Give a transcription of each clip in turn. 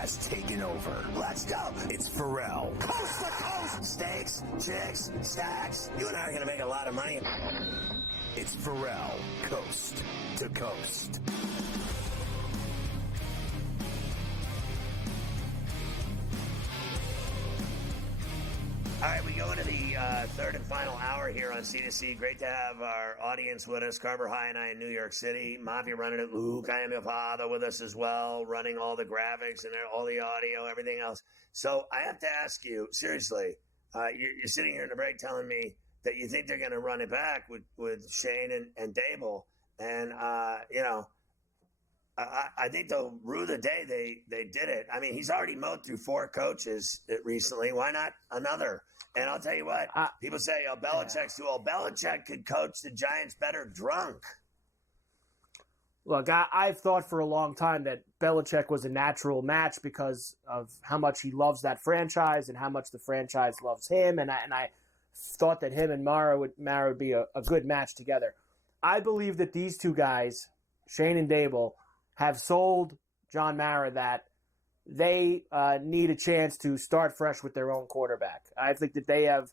has taken over. Let's go. It's Ferrall. Coast to coast. Steaks, chicks, stacks. You and I are going to make a lot of money. It's Ferrall. Coast to coast. All right, we go into the third and final hour here on C2C. Great to have our audience with us. Carver High and I in New York City. Mafia running it. Luke, I am your father with us as well, running all the graphics and all the audio, everything else. So I have to ask you, seriously, you're sitting here in the break telling me that you think they're going to run it back with Shane and Dable. And, I think they'll rue the day they did it. I mean, he's already mowed through 4 coaches recently. Why not another? And I'll tell you what, people say, Belichick's too old. Belichick could coach the Giants better drunk. Look, I've thought for a long time that Belichick was a natural match because of how much he loves that franchise and how much the franchise loves him. And I thought that him and Mara would be a good match together. I believe that these two guys, Shane and Dable, have sold John Mara that they need a chance to start fresh with their own quarterback. I think that they have,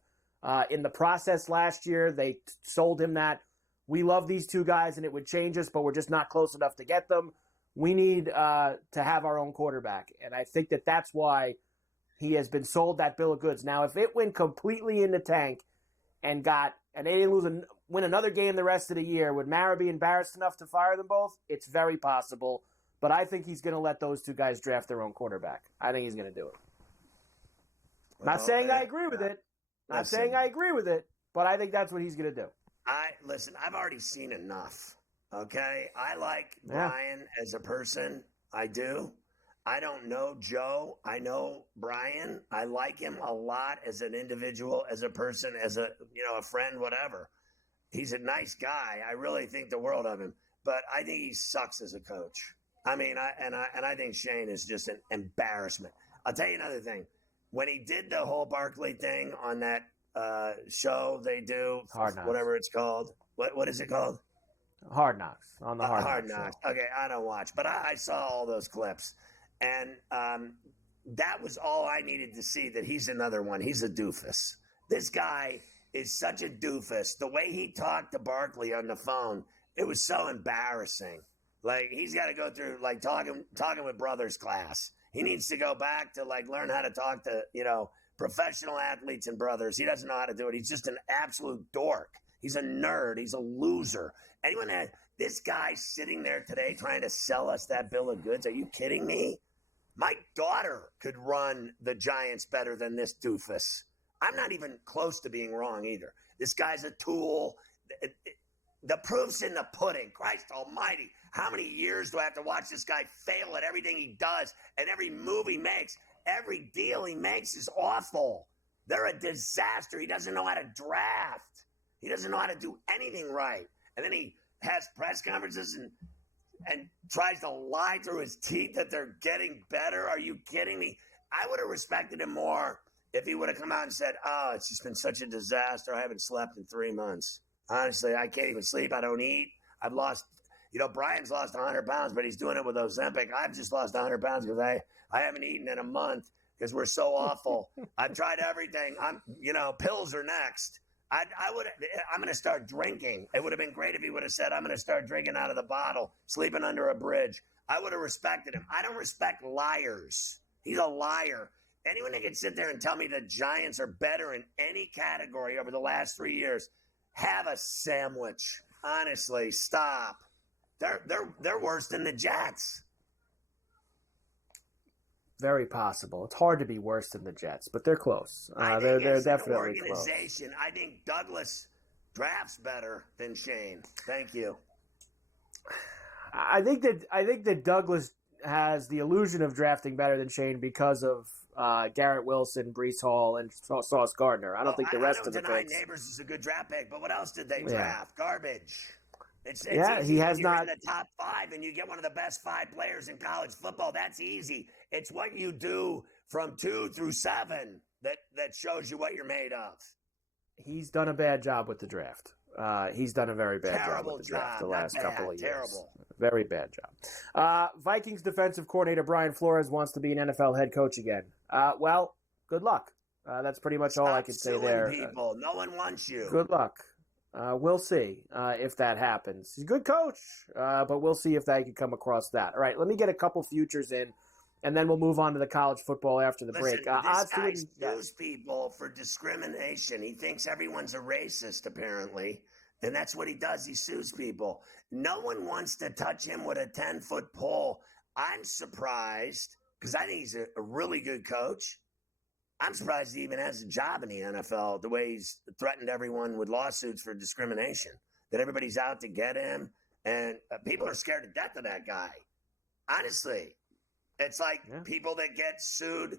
in the process last year, they sold him that we love these two guys and it would change us, but we're just not close enough to get them. We need to have our own quarterback. And I think that that's why he has been sold that bill of goods. Now, if it went completely in the tank and they didn't win another game the rest of the year, would Mara be embarrassed enough to fire them both? It's very possible. But I think he's going to let those two guys draft their own quarterback. I think he's going to do it. Not saying I agree with it. Not saying I agree with it, but I think that's what he's going to do. Listen, I've already seen enough, okay? I like Brian as a person. I do. I don't know Joe. I know Brian. I like him a lot as an individual, as a person, as a friend, whatever. He's a nice guy. I really think the world of him. But I think he sucks as a coach. I mean, I think Shane is just an embarrassment. I'll tell you another thing. When he did the whole Barkley thing on that show they do, Hard Knocks. Whatever it's called. What is it called? Hard Knocks. On the Hard Knocks. Show. Okay, I don't watch, but I saw all those clips. And that was all I needed to see, that he's another one. He's a doofus. This guy is such a doofus. The way he talked to Barkley on the phone, it was so embarrassing. Like, he's got to go through, like, talking with brothers class. He needs to go back to, like, learn how to talk to, professional athletes and brothers. He doesn't know how to do it. He's just an absolute dork. He's a nerd. He's a loser. This guy sitting there today trying to sell us that bill of goods, are you kidding me? My daughter could run the Giants better than this doofus. I'm not even close to being wrong either. This guy's a tool. The proof's in the pudding. Christ almighty. How many years do I have to watch this guy fail at everything he does and every move he makes? Every deal he makes is awful. They're a disaster. He doesn't know how to draft. He doesn't know how to do anything right. And then he has press conferences and tries to lie through his teeth that they're getting better. Are you kidding me? I would have respected him more if he would have come out and said, it's just been such a disaster. I haven't slept in 3 months. Honestly, I can't even sleep. I don't eat. I've lost, Brian's lost 100 pounds, but he's doing it with Ozempic. I've just lost 100 pounds because I haven't eaten in a month because we're so awful. I've tried everything. Pills are next. I'm going to start drinking. It would have been great if he would have said, I'm going to start drinking out of the bottle, sleeping under a bridge. I would have respected him. I don't respect liars. He's a liar. Anyone that can sit there and tell me the Giants are better in any category over the last 3 years, have a sandwich. Honestly, stop. They're worse than the Jets. Very possible. It's hard to be worse than the Jets, but they're close. They're definitely organization, close. I think Douglas drafts better than Shane. Thank you. I think that Douglas has the illusion of drafting better than Shane because of Garrett Wilson, Breece Hall, and Sauce Gardner. I don't think the rest of the picks. I don't deny Neighbors is a good draft pick, but what else did they draft? Garbage. It's he has you're not in the top 5 and you get one of the best 5 players in college football. That's easy. It's what you do from 2 through 7 that shows you what you're made of. He's done a bad job with the draft. he's done a very bad job with the draft the last couple of years. Terrible. Very bad job. Vikings defensive coordinator Brian Flores wants to be an NFL head coach again. Well, good luck. That's pretty much all I can say there. People. No one wants you. Good luck. We'll see if that happens. He's a good coach, but we'll see if they can come across that. All right, let me get a couple futures in, and then we'll move on to the college football after the break. This guy sues people for discrimination. He thinks everyone's a racist, apparently, and that's what he does. He sues people. No one wants to touch him with a 10-foot pole. I'm surprised because I think he's a really good coach. I'm surprised he even has a job in the NFL, the way he's threatened everyone with lawsuits for discrimination, that everybody's out to get him. And people are scared to death of that guy. Honestly, it's like people that get sued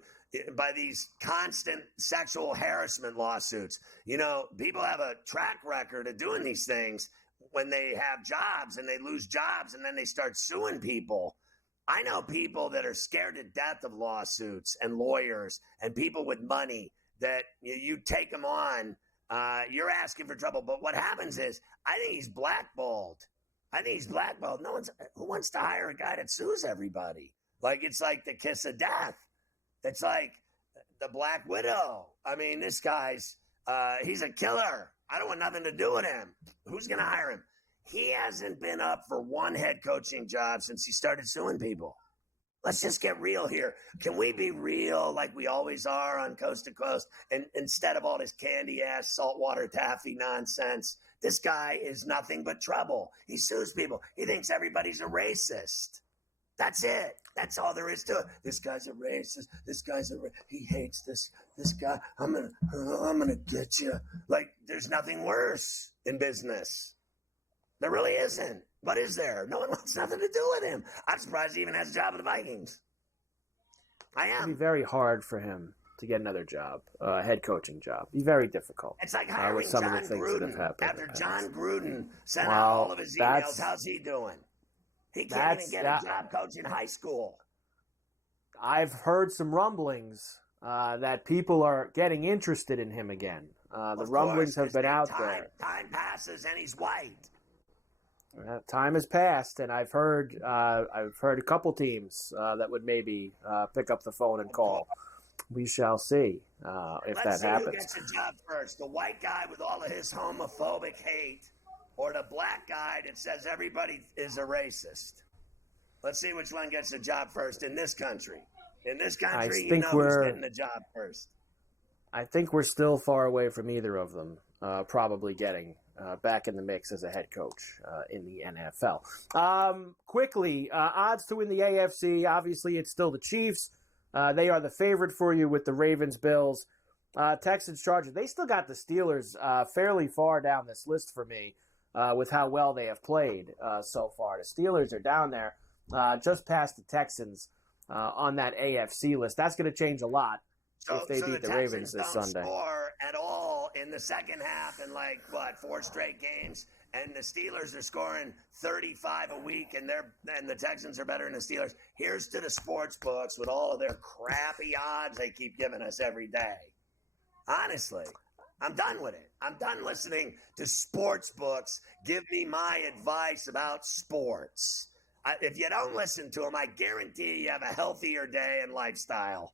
by these constant sexual harassment lawsuits. You know, people have a track record of doing these things when they have jobs and they lose jobs and then they start suing people. I know people that are scared to death of lawsuits and lawyers and people with money that you take them on. You're asking for trouble. But what happens is I think he's blackballed. No one's who wants to hire a guy that sues everybody? Like it's like the kiss of death. It's like the Black Widow. I mean, this guy's he's a killer. I don't want nothing to do with him. Who's going to hire him? He hasn't been up for one head coaching job since he started suing people. Let's just get real here. Can we be real like we always are on Coast to Coast? And instead of all this candy-ass saltwater taffy nonsense, this guy is nothing but trouble. He sues people. He thinks everybody's a racist. That's it. That's all there is to it. This guy's a racist. He hates this guy. I'm gonna get you. Like, there's nothing worse in business. There really isn't. What is there? No one wants nothing to do with him. I'm surprised he even has a job with the Vikings. I am. It'd be very hard for him to get another job, a head coaching job. It'd be very difficult. It's like hiring with some John of the things Gruden. that have happened After John Gruden sent out all of his emails, how's he doing? He can't even get a job coaching high school. I've heard some rumblings that people are getting interested in him again. The rumblings have been out there. Time passes and he's white. Time has passed, and I've heard a couple teams that would maybe pick up the phone and call. We shall see if that happens. Let's see who gets a job first: the white guy with all of his homophobic hate, or the black guy that says everybody is a racist. Let's see which one gets a job first in this country. In this country, you know who's getting the job first. I think we're still far away from either of them probably getting back in the mix as a head coach in the NFL. Quickly, odds to win the AFC. Obviously, it's still the Chiefs. They are the favorite for you with the Ravens, Bills, Texans, Chargers. They still got the Steelers fairly far down this list for me with how well they have played so far. The Steelers are down there just past the Texans on that AFC list. That's going to change a lot if they beat the Ravens this Sunday. Score at all in the second half in 4 straight games, and the Steelers are scoring 35 a week, and the Texans are better than the Steelers. Here's to the sports books with all of their crappy odds they keep giving us every day. Honestly, I'm done with it. I'm done listening to sports books give me my advice about sports. If you don't listen to them, I guarantee you have a healthier day and lifestyle.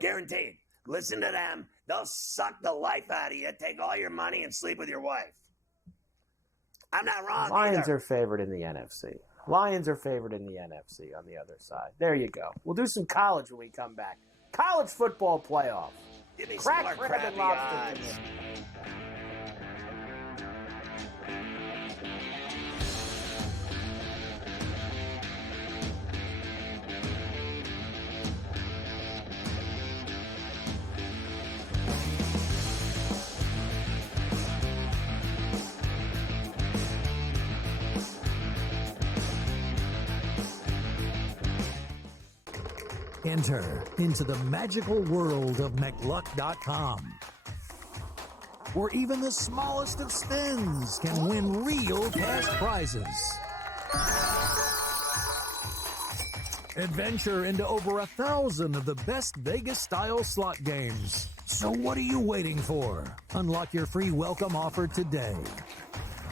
Guaranteed. Listen to them. They'll suck the life out of you, take all your money, and sleep with your wife. I'm not wrong. Lions are favored in the NFC. Lions are favored in the NFC on the other side. There you go. We'll do some college when we come back. College football playoff. Give me some more crappy odds. Enter into the magical world of McLuck.com, where even the smallest of spins can win real cash prizes. Adventure into over 1,000 of the best Vegas-style slot games. So what are you waiting for? Unlock your free welcome offer today.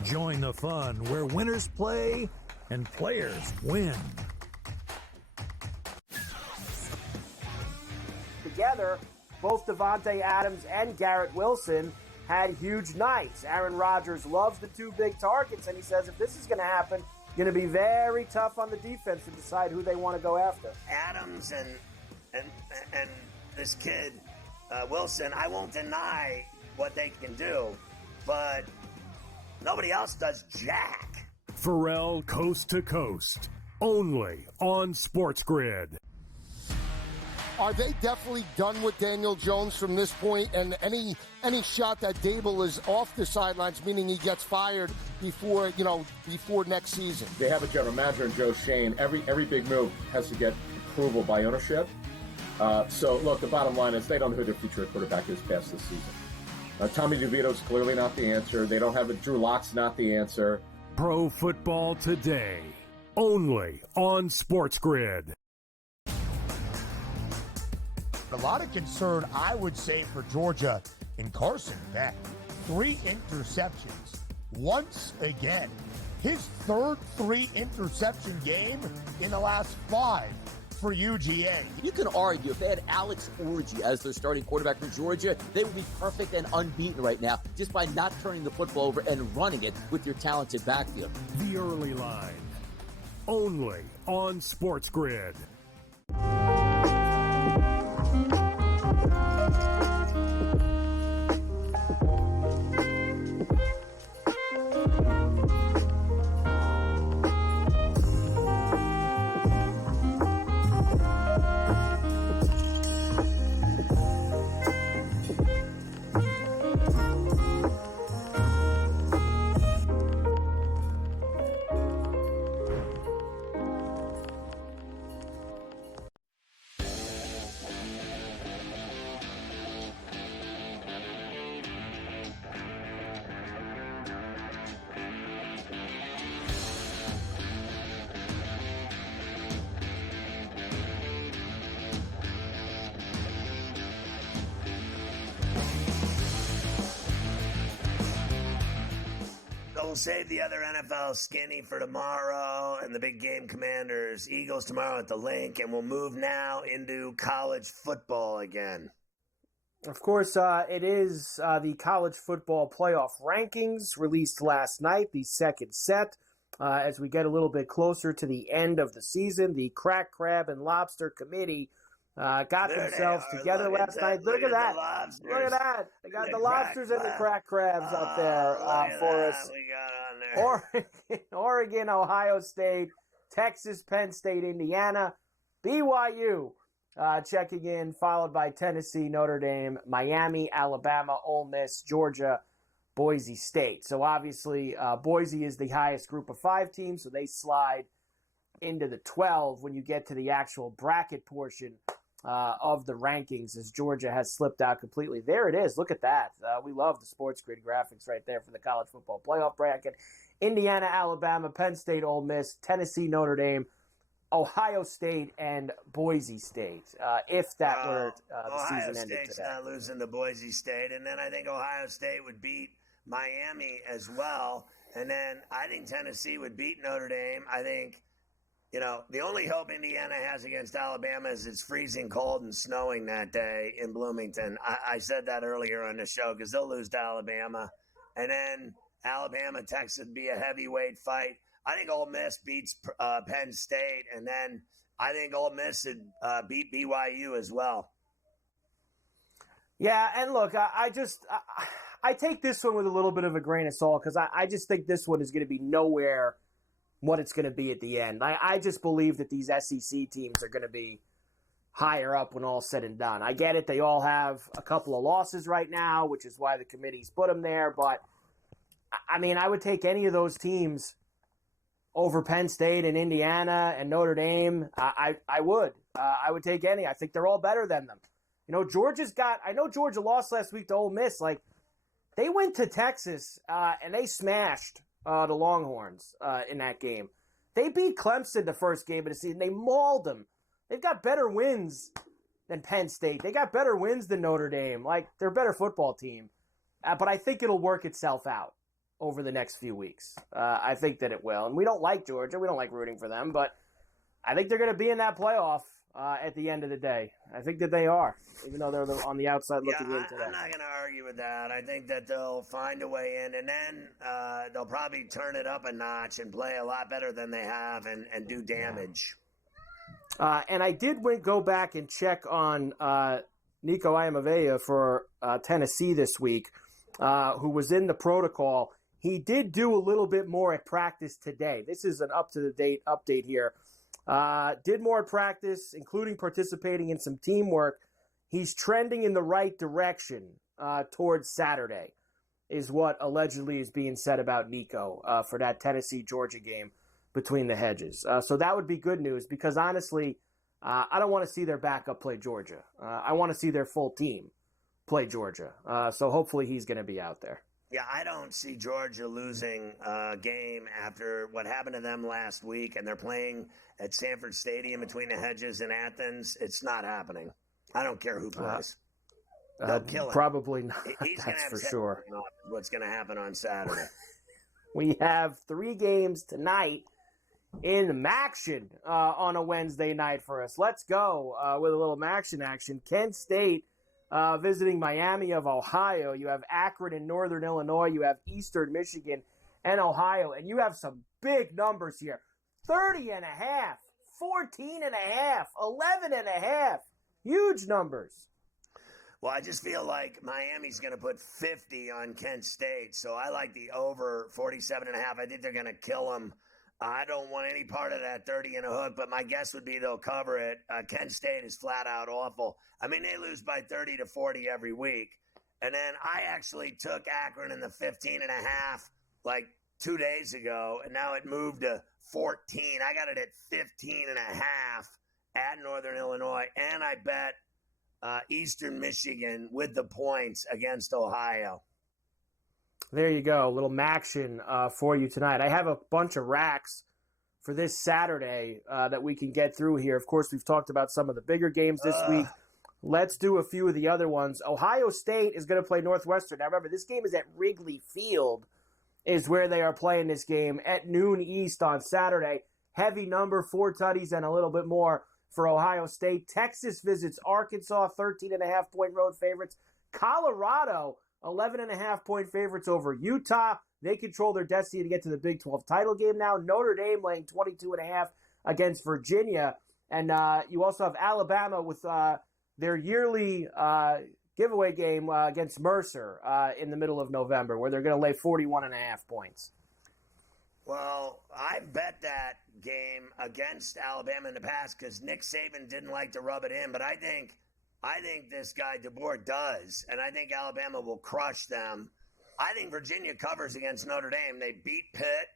Join the fun where winners play and players win. Together, both Devontae Adams and Garrett Wilson had huge nights. Aaron Rodgers loves the two big targets, and he says if this is going to happen, it's going to be very tough on the defense to decide who they want to go after. Adams and this kid, Wilson, I won't deny what they can do, but nobody else does jack. Ferrall Coast to Coast, only on SportsGrid. Are they definitely done with Daniel Jones from this point? And any shot that Dable is off the sidelines, meaning he gets fired before next season? They have a general manager in Joe Shane. Every big move has to get approval by ownership. So look, the bottom line is they don't know who their future quarterback is past this season. Tommy DeVito's clearly not the answer. They don't have it. Drew Lock's not the answer. Pro Football Today, only on SportsGrid. A lot of concern, I would say, for Georgia in Carson Beck. 3 interceptions once again. His third 3-interception game in the last 5 for UGA. You can argue if they had Alex Orji as their starting quarterback for Georgia, they would be perfect and unbeaten right now just by not turning the football over and running it with your talented backfield. The Early Line, only on SportsGrid. We'll save the other NFL skinny for tomorrow and the big game Commanders. Eagles tomorrow at the Link, and we'll move now into college football again. Of course, it is the college football playoff rankings released last night, the second set. As we get a little bit closer to the end of the season, the Crack Crab and Lobster Committee got themselves together last night. Look at that. Look at that. They got the lobsters and the crack crabs up there for us. We got on there. Oregon, Ohio State, Texas, Penn State, Indiana, BYU checking in, followed by Tennessee, Notre Dame, Miami, Alabama, Ole Miss, Georgia, Boise State. So obviously Boise is the highest group of 5 teams, so they slide into the 12 when you get to the actual bracket portion of the rankings, as Georgia has slipped out completely. There it is. Look at that. We love the SportsGrid graphics right there for the college football playoff bracket. Indiana, Alabama, Penn State, Ole Miss, Tennessee, Notre Dame, Ohio State, and Boise State. If that were the season ended State's today. not losing to Boise State. And then I think Ohio State would beat Miami as well. And then I think Tennessee would beat Notre Dame. I think, the only hope Indiana has against Alabama is it's freezing cold and snowing that day in Bloomington. I said that earlier on the show because they'll lose to Alabama. And then Alabama, Texas would be a heavyweight fight. I think Ole Miss beats Penn State, and then I think Ole Miss would beat BYU as well. Yeah, and look, I take this one with a little bit of a grain of salt because I just think this one is going to be nowhere what it's going to be at the end. I just believe that these SEC teams are going to be higher up when all's said and done. I get it. They all have a couple of losses right now, which is why the committee's put them there. But, I mean, I would take any of those teams over Penn State and Indiana and Notre Dame. I would. I would take any. I think they're all better than them. I know Georgia lost last week to Ole Miss. They went to Texas and they smashed the Longhorns in that game. They beat Clemson the first game of the season. They mauled them. They've got better wins than Penn State. They got better wins than Notre Dame. They're a better football team. But I think it'll work itself out. over the next few weeks. I think that it will. And we don't like Georgia. We don't like rooting for them, but I think they're going to be in that playoff at the end of the day. I think that they are, even though they're on the outside looking in today. I'm not going to argue with that. I think that they'll find a way in, and then they'll probably turn it up a notch and play a lot better than they have and do damage. And I did go back and check on Nico Iamaleava for Tennessee this week, who was in the protocol. He did do a little bit more at practice today. This is an up-to-the-date update here. Did more at practice, including participating in some teamwork. He's trending in the right direction towards Saturday, is what allegedly is being said about Nico for that Tennessee-Georgia game between the hedges. So that would be good news because, honestly, I don't want to see their backup play Georgia. I want to see their full team play Georgia. So hopefully he's going to be out there. Yeah, I don't see Georgia losing a game after what happened to them last week, and they're playing at Sanford Stadium between the hedges in Athens. It's not happening. I don't care who plays. They'll kill him. Probably not. He's That's have for sure. What's going to happen on Saturday? We have 3 games tonight in Maction on a Wednesday night for us. Let's go with a little Maction action. Kent State visiting Miami of Ohio. You have Akron in Northern Illinois. You have Eastern Michigan and Ohio. And you have some big numbers here. 30.5, 14.5, 11.5. Huge numbers. Well, I just feel like Miami's going to put 50 on Kent State. So I like the over 47.5. I think they're going to kill them. I don't want any part of that 30 and a hook, but my guess would be they'll cover it. Kent State is flat out awful. I mean, they lose by 30 to 40 every week. And then I actually took Akron in the 15 and a half like 2 days ago, and now it moved to 14. I got it at 15 and a half at Northern Illinois, and I bet Eastern Michigan with the points against Ohio. There you go, a little Maction for you tonight. I have a bunch of racks for this Saturday that we can get through here. Of course, we've talked about some of the bigger games this week. Let's do a few of the other ones. Ohio State is going to play Northwestern. Now, remember, this game is at Wrigley Field is where they are playing this game at noon East on Saturday. Heavy number, 4 tutties and a little bit more for Ohio State. Texas visits Arkansas, 13.5-point road favorites. Colorado, 11.5-point favorites over Utah. They control their destiny to get to the Big 12 title game now. Notre Dame laying 22.5 against Virginia. And you also have Alabama with their yearly giveaway game against Mercer in the middle of November, where they're going to lay 41.5 points. Well, I bet that game against Alabama in the past because Nick Saban didn't like to rub it in, but I think this guy DeBoer does, and I think Alabama will crush them. I think Virginia covers against Notre Dame. They beat Pitt.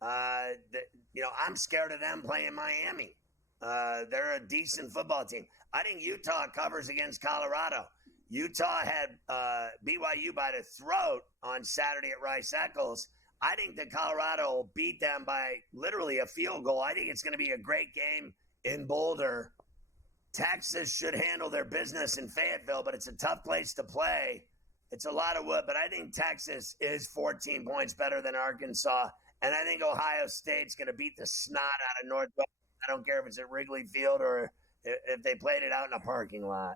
I'm scared of them playing Miami. They're a decent football team. I think Utah covers against Colorado. Utah had BYU by the throat on Saturday at Rice-Eccles. I think that Colorado will beat them by literally a field goal. I think it's going to be a great game in Boulder. Texas should handle their business in Fayetteville, but it's a tough place to play. It's a lot of wood, but I think Texas is 14 points better than Arkansas, and I think Ohio State's going to beat the snot out of Northwestern. I don't care if it's at Wrigley Field or if they played it out in a parking lot.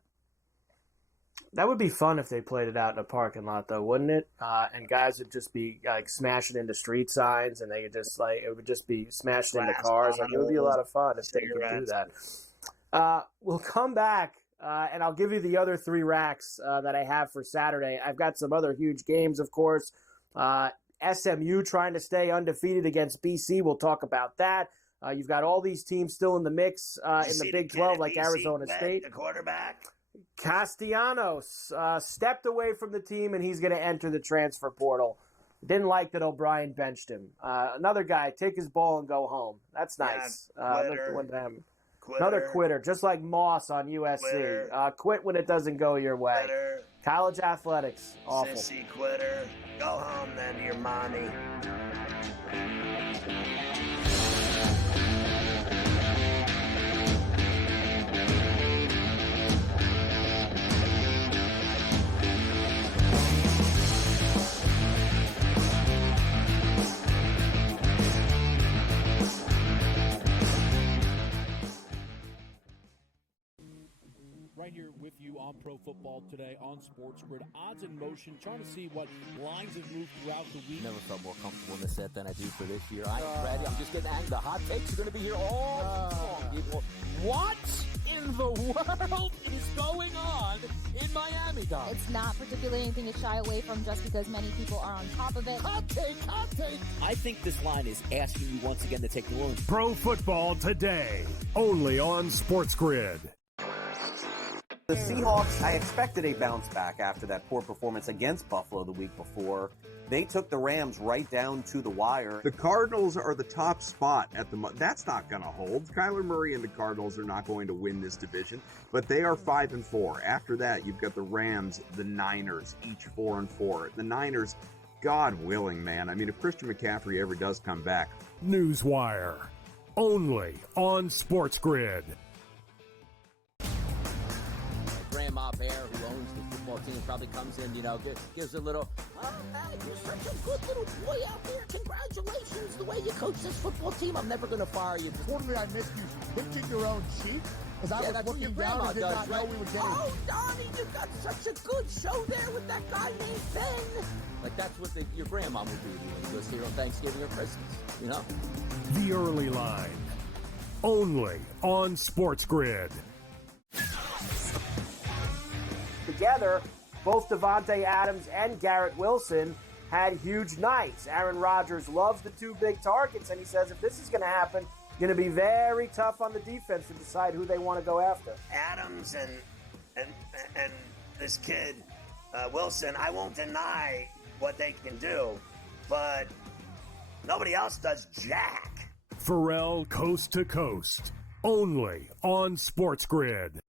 That would be fun if they played it out in a parking lot, though, wouldn't it? And guys would just be like smashing into street signs, and they could just it would just be smashed into cars. Like, it would be a lot of fun if they could do that. We'll come back, and I'll give you the other 3 racks that I have for Saturday. I've got some other huge games, of course. SMU trying to stay undefeated against BC. We'll talk about that. You've got all these teams still in the mix in the Big 12, like Arizona State. The quarterback. Castellanos stepped away from the team, and he's going to enter the transfer portal. Didn't like that O'Brien benched him. Another guy, take his ball and go home. That's nice. Another quitter, just like Moss on USC. Quit when it doesn't go your way. Quitter. College athletics, awful. Sissy quitter. Go home then to your mommy. right here with you on Pro Football Today on SportsGrid. Odds in motion, trying to see what lines have moved throughout the week. Never felt more comfortable in this set than I do for this year. I am ready. I'm just getting angry. The hot takes are going to be here all long, people. What in the world is going on in Miami, Dom? It's not particularly anything to shy away from just because many people are on top of it. Hot take, hot take. I think this line is asking you once again to take New Orleans. Pro Football Today, only on SportsGrid. The Seahawks, I expected a bounce back after that poor performance against Buffalo the week before. They took the Rams right down to the wire. The Cardinals are the top spot at the moment. That's not going to hold. Kyler Murray and the Cardinals are not going to win this division, but they are 5-4. After that, you've got the Rams, the Niners, each 4-4. The Niners, God willing, man. I mean, if Christian McCaffrey ever does come back. Newswire, only on SportsGrid. Grandma Bear, who owns the football team, probably comes in, gives a little, oh, man, you're such a good little boy out there. Congratulations, the way you coach this football team. I'm never going to fire you. Totally, I missed you pinching your own cheek as I was looking down and did not know we were getting. Oh, Donnie, you got such a good show there with that guy named Ben. Like, that's what your grandma would do when he was here on Thanksgiving or Christmas, The Early Line, only on SportsGrid. Together, both Devontae Adams and Garrett Wilson had huge nights. Aaron Rodgers loves the two big targets, and he says if this is going to happen, it's going to be very tough on the defense to decide who they want to go after. Adams and this kid, Wilson, I won't deny what they can do, but nobody else does jack. Ferrall Coast to Coast, only on SportsGrid.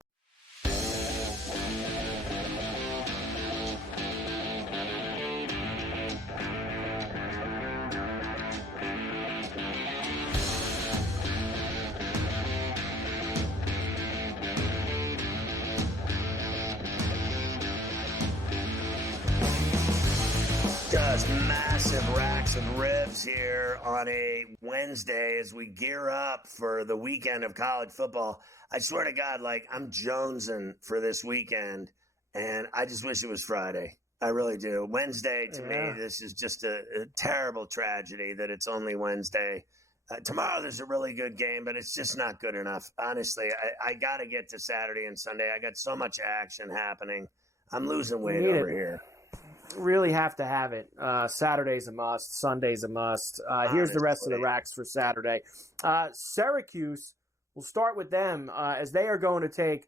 Just massive racks of ribs here on a Wednesday as we gear up for the weekend of college football. I swear to God, I'm jonesing for this weekend, and I just wish it was Friday. I really do. Wednesday, to me, this is just a terrible tragedy that it's only Wednesday. Tomorrow there's a really good game, but it's just not good enough. Honestly, I got to get to Saturday and Sunday. I got so much action happening. I'm losing weight over here. Really have to have it. Saturday's a must. Sunday's a must. Here's the rest of the racks for Saturday. Syracuse, we'll start with them as they are going to take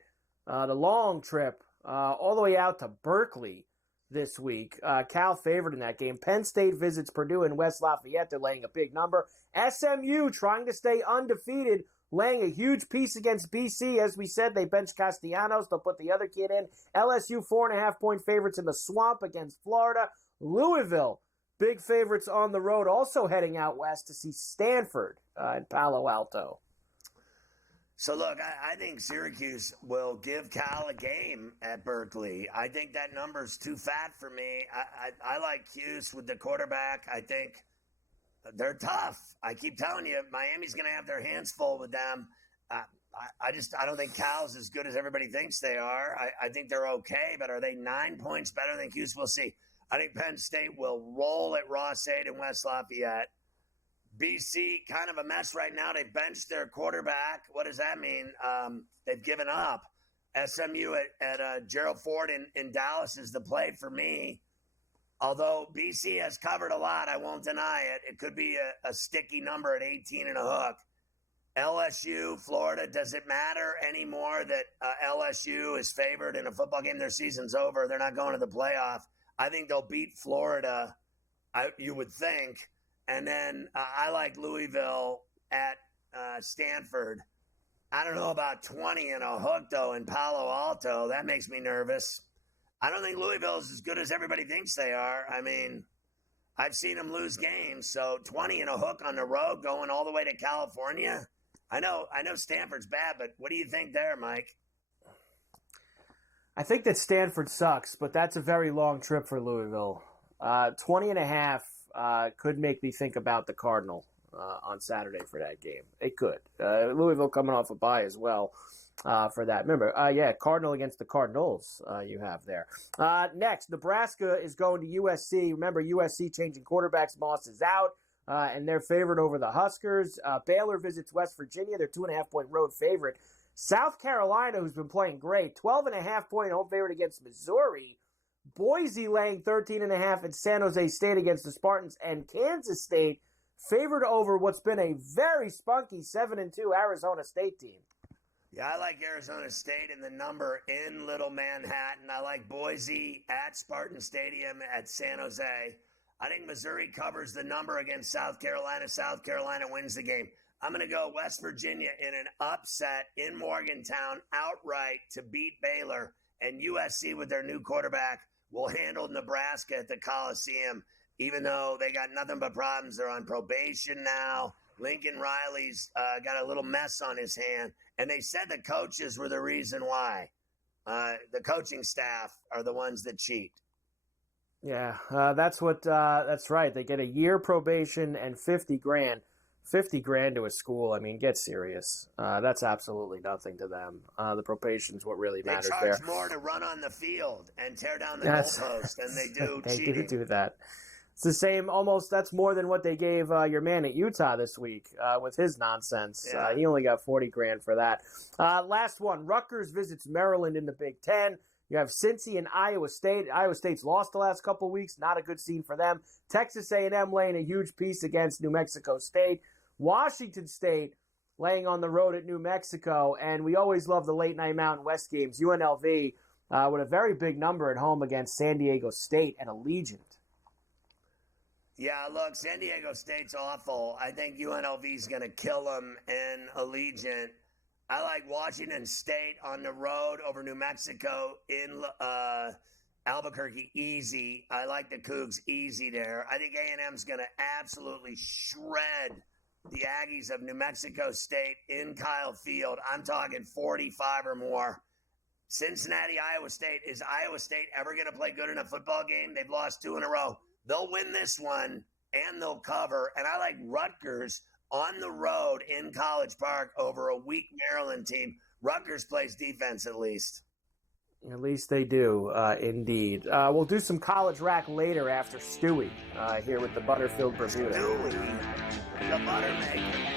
the long trip all the way out to Berkeley this week. Cal favored in that game. Penn State visits Purdue and West Lafayette. They're laying a big number. SMU trying to stay undefeated, laying a huge piece against BC. As we said, they benched Castellanos. They'll put the other kid in. LSU 4.5-point favorites in the Swamp against Florida. Louisville, big favorites on the road, also heading out west to see Stanford in Palo Alto. So, look, I think Syracuse will give Cal a game at Berkeley. I think that number's too fat for me. I like Cuse with the quarterback. I think they're tough. I keep telling you, Miami's going to have their hands full with them. I don't think Cal's as good as everybody thinks they are. I think they're okay, but are they 9 points better than Cuse? We'll see. I think Penn State will roll at Ross 8 and West Lafayette. BC, kind of a mess right now. They benched their quarterback. What does that mean? They've given up. SMU at Gerald Ford in Dallas is the play for me. Although BC has covered a lot, I won't deny it. It could be a sticky number at 18 and a hook. LSU, Florida, does it matter anymore that LSU is favored in a football game? Their season's over. They're not going to the playoff. I think they'll beat Florida, you would think. And then I like Louisville at Stanford. I don't know about 20 and a hook, though, in Palo Alto. That makes me nervous. I don't think Louisville is as good as everybody thinks they are. I mean, I've seen them lose games. So 20 and a hook on the road going all the way to California. I know Stanford's bad, but what do you think there, Mike? I think that Stanford sucks, but that's a very long trip for Louisville. 20 and a half could make me think about the Cardinal on Saturday for that game. It could. Louisville coming off a bye as well. for that. Remember, Cardinal against the Cardinals you have there. Next, Nebraska is going to USC. Remember, USC changing quarterbacks. Moss is out, and they're favored over the Huskers. Baylor visits West Virginia. They're 2.5-point road favorite. South Carolina, who's been playing great, 12.5-point home favorite against Missouri. Boise laying 13.5 at San Jose State against the Spartans, and Kansas State favored over what's been a very spunky 7-2 Arizona State team. Yeah, I like Arizona State and the number in Little Manhattan. I like Boise at Spartan Stadium at San Jose. I think Missouri covers the number against South Carolina. South Carolina wins the game. I'm going to go West Virginia in an upset in Morgantown outright to beat Baylor. And USC with their new quarterback will handle Nebraska at the Coliseum, even though they got nothing but problems. They're on probation now. Lincoln Riley's got a little mess on his hand. And they said the coaches were the reason why. The coaching staff are the ones that cheat. Yeah, that's right. They get a year probation and $50,000. $50,000 to a school. I mean, get serious. That's absolutely nothing to them. The probation's what really matters there. They charge more to run on the field and tear down the goalpost than they do cheating. They do that. It's the same, almost, that's more than what they gave your man at Utah this week with his nonsense. Yeah. He only got $40,000 for that. Last one, Rutgers visits Maryland in the Big Ten. You have Cincy and Iowa State. Iowa State's lost the last couple weeks. Not a good scene for them. Texas A&M laying a huge piece against New Mexico State. Washington State laying on the road at New Mexico. And we always love the late night Mountain West games. UNLV with a very big number at home against San Diego State and Allegiant. Yeah, look, San Diego State's awful. I think UNLV's going to kill them in Allegiant. I like Washington State on the road over New Mexico in Albuquerque, easy. I like the Cougs easy there. I think A&M's going to absolutely shred the Aggies of New Mexico State in Kyle Field. I'm talking 45 or more. Cincinnati, Iowa State. Is Iowa State ever going to play good in a football game? They've lost 2 in a row. They'll win this one, and they'll cover. And I like Rutgers on the road in College Park over a weak Maryland team. Rutgers plays defense at least. At least they do, indeed. We'll do some college rack later after Stewie here with the Butterfield Bermuda. Stewie, the Buttermaker.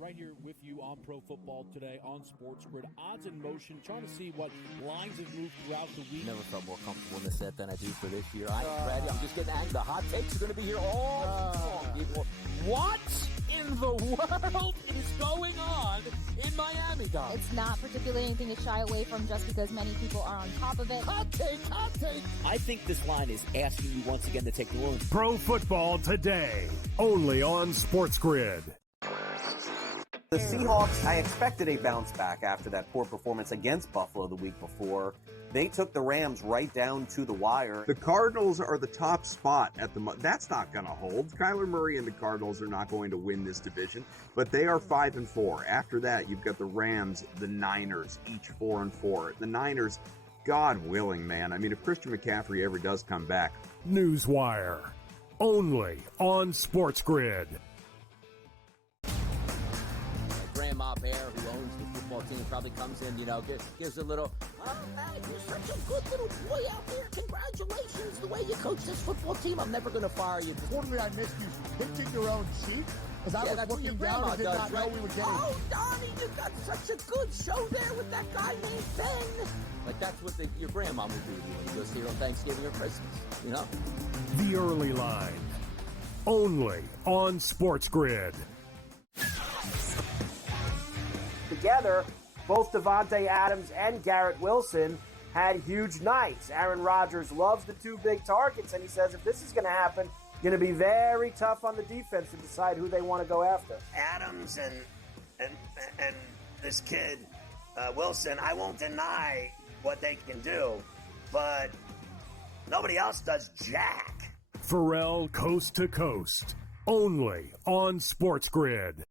Right here with you on Pro Football Today on SportsGrid. Odds in motion, trying to see what lines have moved throughout the week. Never felt more comfortable in this set than I do for this year. I am ready. I'm just getting angry. The hot takes are going to be here all long, people. What in the world is going on in Miami, guys? It's not particularly anything to shy away from just because many people are on top of it. Hot take, hot take. I think this line is asking you once again to take New Orleans. Pro Football Today, only on SportsGrid. The Seahawks, I expected a bounce back after that poor performance against Buffalo the week before. They took the Rams right down to the wire. The Cardinals are the top spot at the that's not going to hold. Kyler Murray and the Cardinals are not going to win this division, but they are 5-4. After that, you've got the Rams, the Niners, each 4-4. The Niners, God willing, man. I mean, if Christian McCaffrey ever does come back. Newswire, only on SportsGrid. Grandma Bear, who owns the football team, probably comes in, gives a little, oh, man, you're such a good little boy out there. Congratulations, the way you coach this football team. I'm never going to fire you. Totally, I missed you. You pitched your own cheek? As I was looking down and did not know we were getting. Oh, Donnie, you got such a good show there with that guy named Ben. Like, that's what your grandma would do when you go see her on Thanksgiving or Christmas, The Early Line, only on SportsGrid. Together, both Devontae Adams and Garrett Wilson had huge nights. Aaron Rodgers loves the 2 big targets, and he says if this is going to happen, it's going to be very tough on the defense to decide who they want to go after. Adams and this kid, Wilson, I won't deny what they can do, but nobody else does jack. Ferrall coast to coast, only on SportsGrid.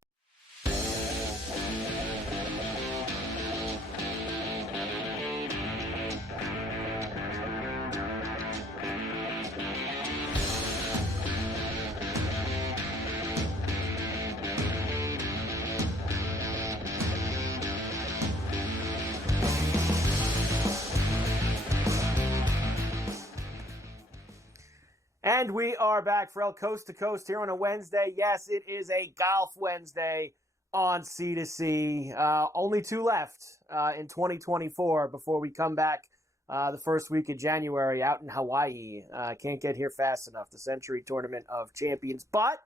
And we are back, Ferrall, coast to coast here on a Wednesday. Yes, it is a Golf Wednesday on C2C. Only 2 left in 2024 before we come back the first week of January out in Hawaii. Can't get here fast enough, the Century Tournament of Champions. But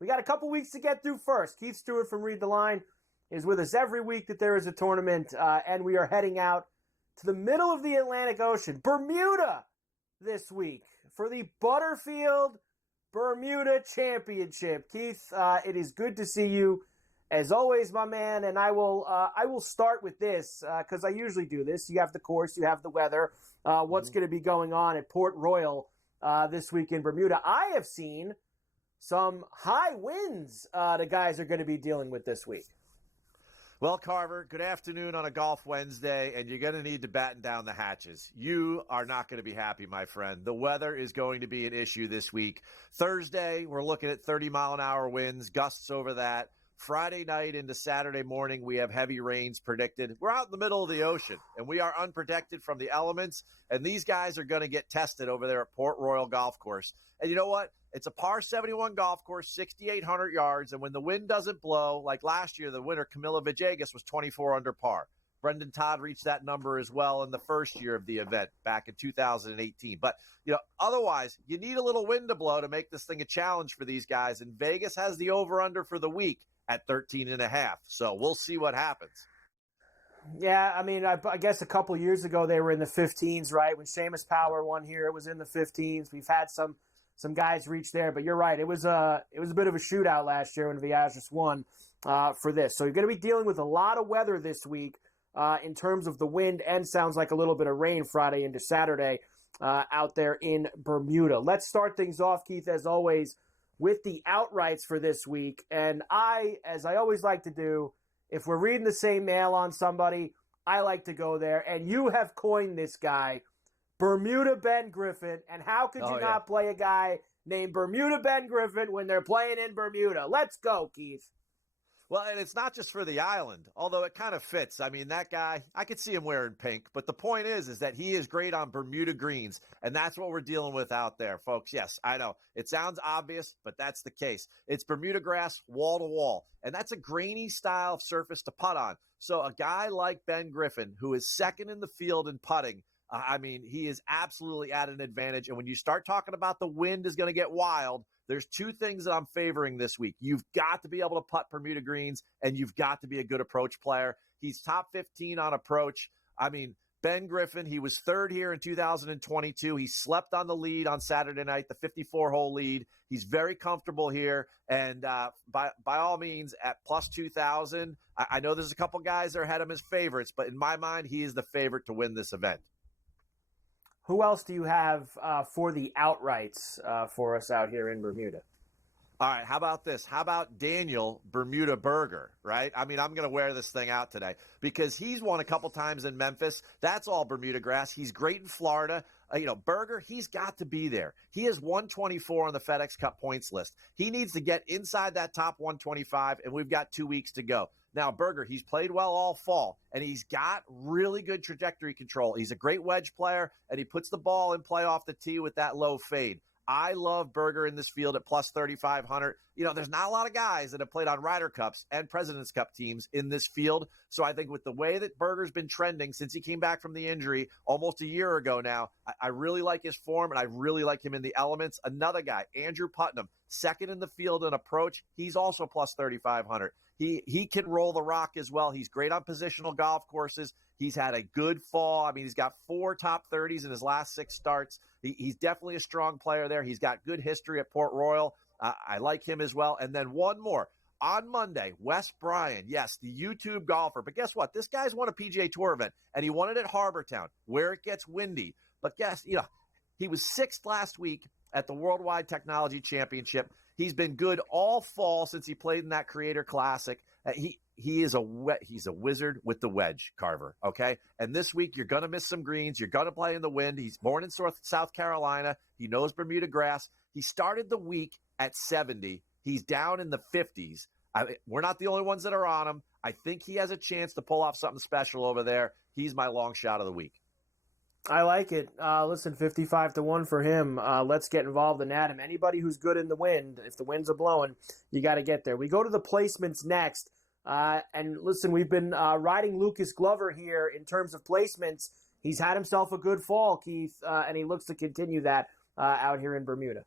we got a couple weeks to get through first. Keith Stewart from Read the Line is with us every week that there is a tournament, and we are heading out to the middle of the Atlantic Ocean, Bermuda, this week, for the Butterfield Bermuda Championship. Keith, it is good to see you as always, my man. And I will start with this because I usually do this. You have the course, you have the weather. What's going to be going on at Port Royal this week in Bermuda? I have seen some high winds the guys are going to be dealing with this week. Well, Carver, good afternoon on a Golf Wednesday, and you're going to need to batten down the hatches. You are not going to be happy, my friend. The weather is going to be an issue this week. Thursday, we're looking at 30-mile-an-hour winds, gusts over that. Friday night into Saturday morning, we have heavy rains predicted. We're out in the middle of the ocean, and we are unprotected from the elements, and these guys are going to get tested over there at Port Royal Golf Course. And you know what? It's a par 71 golf course, 6,800 yards, and when the wind doesn't blow, like last year, the winner, Camilo Villegas, was 24 under par. Brendan Todd reached that number as well in the first year of the event back in 2018. But, otherwise, you need a little wind to blow to make this thing a challenge for these guys, and Vegas has the over-under for the week at 13.5. So we'll see what happens. Yeah, I mean, I guess a couple years ago they were in the 15s, right? When Seamus Power won here, it was in the 15s. We've had some guys reach there, but you're right. It was a bit of a shootout last year when Viajes won for this. So you're going to be dealing with a lot of weather this week in terms of the wind, and sounds like a little bit of rain Friday into Saturday out there in Bermuda. Let's start things off, Keith, as always, with the outrights for this week. And as I always like to do, if we're reading the same mail on somebody, I like to go there. And you have coined this guy, Bermuda Ben Griffin. And how could you not play a guy named Bermuda Ben Griffin when they're playing in Bermuda? Let's go, Keith. Well, and it's not just for the island, although it kind of fits. I mean, that guy, I could see him wearing pink, but the point is that he is great on Bermuda greens, and that's what we're dealing with out there, folks. Yes, I know. It sounds obvious, but that's the case. It's Bermuda grass wall to wall, and that's a grainy style of surface to putt on. So a guy like Ben Griffin, who is second in the field in putting, he is absolutely at an advantage. And when you start talking about the wind is going to get wild, there's 2 things that I'm favoring this week. You've got to be able to putt Bermuda greens, and you've got to be a good approach player. He's top 15 on approach. I mean, Ben Griffin, he was third here in 2022. He slept on the lead on Saturday night, the 54-hole lead. He's very comfortable here. And by all means, at plus 2,000, I know there's a couple guys that are ahead of him as favorites, but in my mind, he is the favorite to win this event. Who else do you have for the outrights for us out here in Bermuda? All right, how about this? How about Daniel Bermuda Berger, right? I mean, I'm going to wear this thing out today because he's won a couple times in Memphis. That's all Bermuda grass. He's great in Florida. Berger, he's got to be there. He is 124 on the FedEx Cup points list. He needs to get inside that top 125, and we've got 2 weeks to go. Now, Berger, he's played well all fall, and he's got really good trajectory control. He's a great wedge player, and he puts the ball in play off the tee with that low fade. I love Berger in this field at plus 3,500. There's not a lot of guys that have played on Ryder Cups and President's Cup teams in this field. So I think with the way that Berger's been trending since he came back from the injury almost a year ago now, I really like his form, and I really like him in the elements. Another guy, Andrew Putnam, second in the field in approach. He's also plus 3,500. He can roll the rock as well. He's great on positional golf courses. He's had a good fall. I mean, he's got 4 top 30s in his last 6 starts. He's definitely a strong player there. He's got good history at Port Royal. I like him as well. And then one more. On Monday, Wes Bryan, yes, the YouTube golfer. But guess what? This guy's won a PGA Tour event, and he won it at Harbour Town, where it gets windy. But guess, he was 6th last week at the Worldwide Technology Championship. He's been good all fall since he played in that Creator Classic. He's a wizard with the wedge, Carver, okay? And this week, you're going to miss some greens. You're going to play in the wind. He's born in South Carolina. He knows Bermuda grass. He started the week at 70. He's down in the 50s. We're not the only ones that are on him. I think he has a chance to pull off something special over there. He's my long shot of the week. I like it. Listen, 55-1 for him. Let's get involved in that. And anybody who's good in the wind, if the winds are blowing, you got to get there. We go to the placements next. And listen, we've been riding Lucas Glover here in terms of placements. He's had himself a good fall, Keith, and he looks to continue that out here in Bermuda.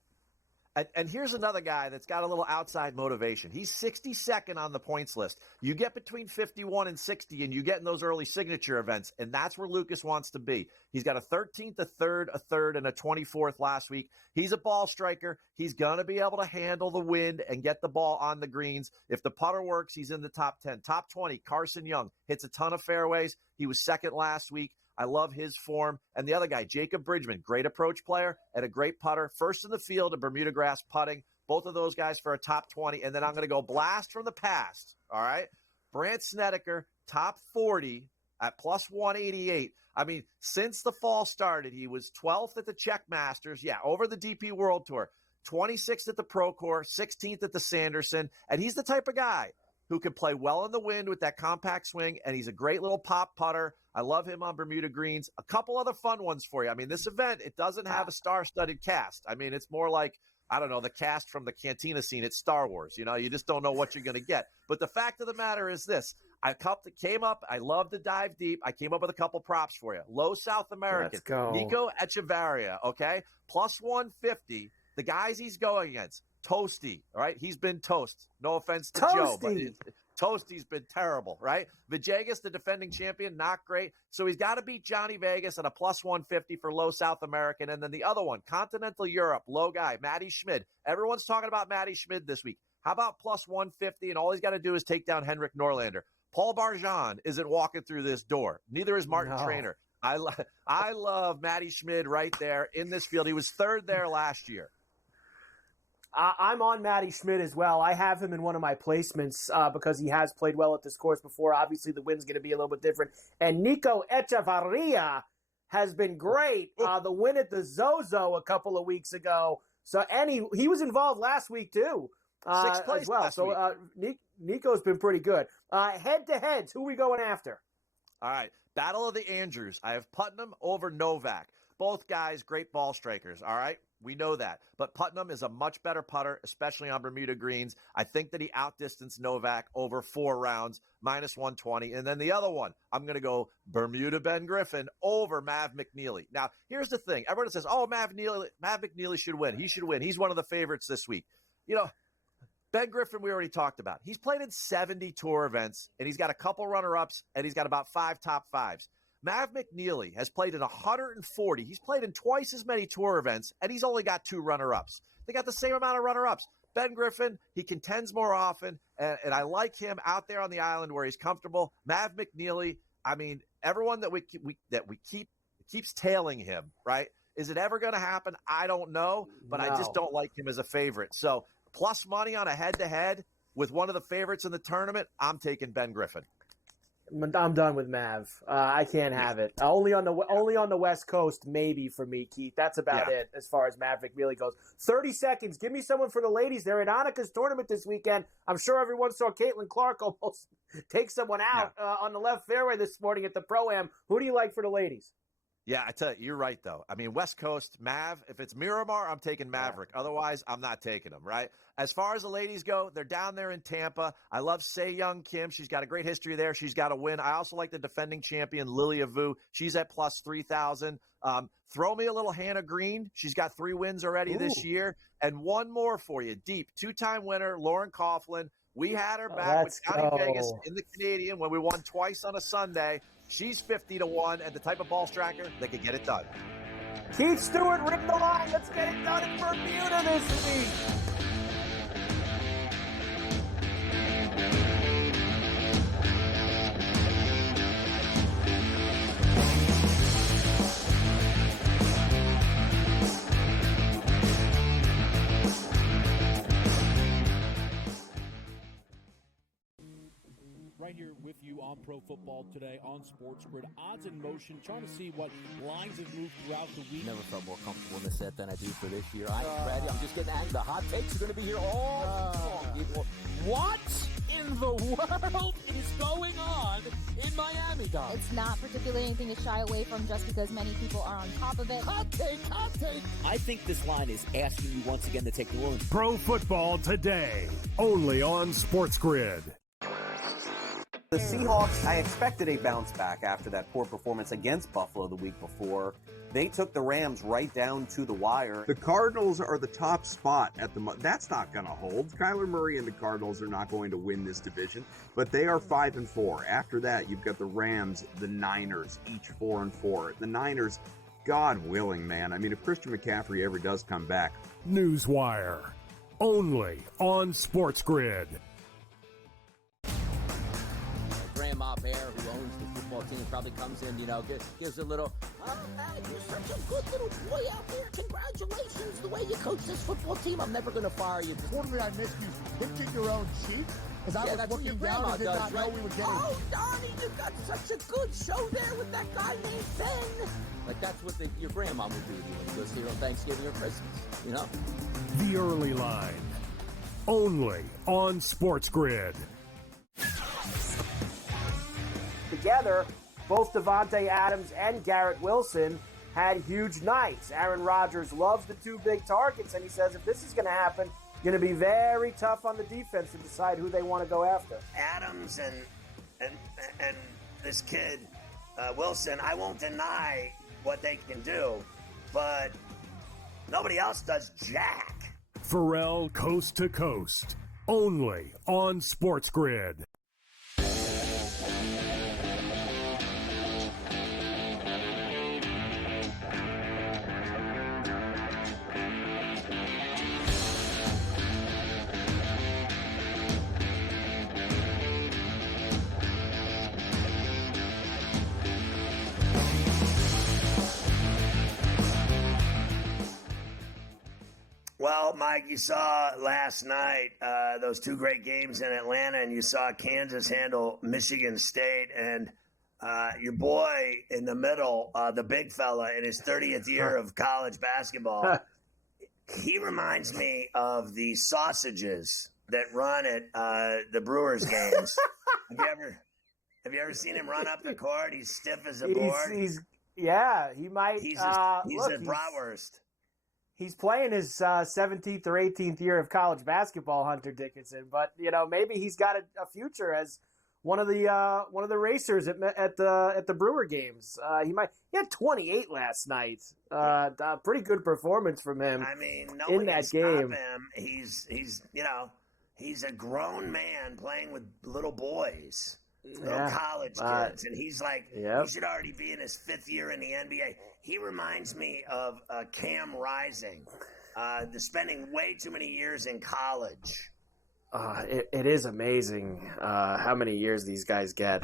And here's another guy that's got a little outside motivation. He's 62nd on the points list. You get between 51 and 60, and you get in those early signature events, and that's where Lucas wants to be. He's got a 13th, a third, and a 24th last week. He's a ball striker. He's going to be able to handle the wind and get the ball on the greens. If the putter works, he's in the top 10. Top 20, Carson Young hits a ton of fairways. He was second last week. I love his form. And the other guy, Jacob Bridgman, great approach player and a great putter. First in the field in Bermuda grass putting. Both of those guys for a top 20. And then I'm going to go blast from the past. All right. Brandt Snedeker, top 40 at plus 188. I mean, since the fall started, he was 12th at the Czech Masters. Yeah, over the DP World Tour. 26th at the Procore, 16th at the Sanderson. And he's the type of guy who can play well in the wind with that compact swing, and he's a great little pop putter. I love him on Bermuda greens. A couple other fun ones for you. I mean, this event, it doesn't have a star-studded cast. I mean, it's more like, I don't know, the cast from the Cantina scene at Star Wars. You know, you just don't know what you're going to get. But the fact of the matter is this. I came up. I love to dive deep. I came up with a couple props for you. Low South American. Let's go. Nico Echevarria, okay? Plus 150. The guys he's going against. Toasty, all right? He's been toast. No offense to Joe, but Toasty's been terrible, right? Villegas, the defending champion, not great. So he's got to beat Johnny Vegas at a plus 150 for low South American. And then the other one, Continental Europe, low guy, Matty Schmid. Everyone's talking about Matty Schmid this week. How about plus 150? And all he's got to do is take down Henrik Norlander. Paul Barjan isn't walking through this door. Neither is Martin Traynor. I love Matty Schmid right there in this field. He was third there last year. I'm on Matty Schmid as well. I have him in one of my placements because he has played well at this course before. Obviously, the wind's going to be a little bit different. And Nico Echevarria has been great. The win at the Zozo a couple of weeks ago. So, and he was involved last week too, Sixth place as well. Last so Nico's been pretty good. Head-to-heads, who are we going after? All right, Battle of the Andrews. I have Putnam over Novak. Both guys, great ball strikers, all right? We know that. But Putnam is a much better putter, especially on Bermuda greens. I think that he outdistanced Novak over 4 rounds, minus 120. And then the other one, I'm going to go Bermuda Ben Griffin over Mav McNeely. Now, here's the thing. Everyone says, oh, Mav McNeely should win. He should win. He's one of the favorites this week. You know, Ben Griffin, we already talked about. He's played in 70 tour events, and he's got a couple runner-ups, and he's got about 5 top 5s. Mav McNeely has played in 140. He's played in twice as many tour events, and he's only got 2 runner-ups. They got the same amount of runner-ups. Ben Griffin, he contends more often, and I like him out there on the island where he's comfortable. Mav McNeely, I mean, everyone that we keeps tailing him, right? Is it ever going to happen? I don't know, but I just don't like him as a favorite. So plus money on a head-to-head with one of the favorites in the tournament, I'm taking Ben Griffin. I'm done with Mav. I can't have it. Only on the West Coast, maybe for me, Keith. That's about it as far as Mav McNeely goes. 30 seconds. Give me someone for the ladies. They're at Annika's tournament this weekend. I'm sure everyone saw Caitlin Clark almost take someone out on the left fairway this morning at the Pro-Am. Who do you like for the ladies? Yeah, I tell you, you're right, though. I mean, West Coast, Mav, if it's Miramar, I'm taking Maverick. Otherwise, I'm not taking them, right? As far as the ladies go, they're down there in Tampa. I love Se Young Kim. She's got a great history there. She's got a win. I also like the defending champion, Lilia Vu. She's at plus 3,000. Throw me a little Hannah Green. She's got 3 wins already this year. And one more for you, deep. 2-time winner, Lauren Coughlin. We had her back with Johnny Vegas in the Canadian when we won twice on a Sunday. She's 50-1 and the type of ball striker that could get it done. Keith Stewart, rip the line. Let's get it done in Bermuda this week. right here with you on Pro Football Today on SportsGrid. Odds in motion, trying to see what lines have moved throughout the week. Never felt more comfortable in this set than I do for this year. I ain't ready. I'm just getting angry. The hot takes are going to be here all long, people. What in the world is going on in Miami, Dom? It's not particularly anything to shy away from just because many people are on top of it. Hot take, hot take. I think this line is asking you once again to take New Orleans. Pro Football Today, only on SportsGrid. The Seahawks, I expected a bounce back after that poor performance against Buffalo the week before. They took the Rams right down to the wire. The Cardinals are the top spot at the that's not going to hold. Kyler Murray and the Cardinals are not going to win this division, but they are 5-4. After that, you've got the Rams, the Niners, each 4-4. The Niners, God willing, man. I mean, if Christian McCaffrey ever does come back. Newswire, only on SportsGrid. Grandma Bear, who owns the football team, probably comes in, gives a little, oh, man, you're such a good little boy out there. Congratulations, the way you coach this football team. I'm never going to fire you. Quarterly, I missed you pinching your own cheek as I was looking down and did not know we were getting. Oh, Donnie, you got such a good show there with that guy named Ben. Like, that's what your grandma would do to you when you go see her on Thanksgiving or Christmas, The Early Line, only on SportsGrid. Together, both Devontae Adams and Garrett Wilson had huge nights. Aaron Rodgers loves the two big targets, and he says if this is going to happen, going to be very tough on the defense to decide who they want to go after. Adams and this kid Wilson, I won't deny what they can do, but nobody else does jack. Ferrall coast to coast, only on SportsGrid. Well, Mike, you saw last night those two great games in Atlanta, and you saw Kansas handle Michigan State, and your boy in the middle, the big fella in his 30th year of college basketball, he reminds me of the sausages that run at the Brewers games. Have you ever seen him run up the court? He's stiff as a board. He might. He's a bratwurst. He's playing his 17th or 18th year of college basketball, Hunter Dickinson. But maybe he's got a future as one of the racers at the Brewer games. He had 28 last night. Pretty good performance from him. I mean, in that game. Him. He's a grown man playing with little boys. Little college kids, and he's like, he should already be in his 5th year in the NBA. He reminds me of Cam Rising, spending way too many years in college. It is amazing how many years these guys get.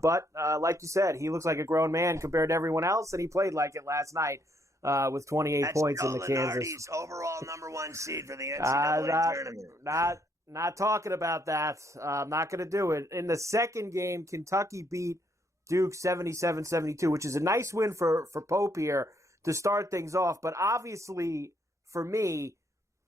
But like you said, he looks like a grown man compared to everyone else, and he played like it last night with 28 points in the Kansas. Overall number 1 seed for the NCAA tournament. Not talking about that. I'm not going to do it. In the second game, Kentucky beat Duke 77-72, which is a nice win for Pope here to start things off. But obviously, for me,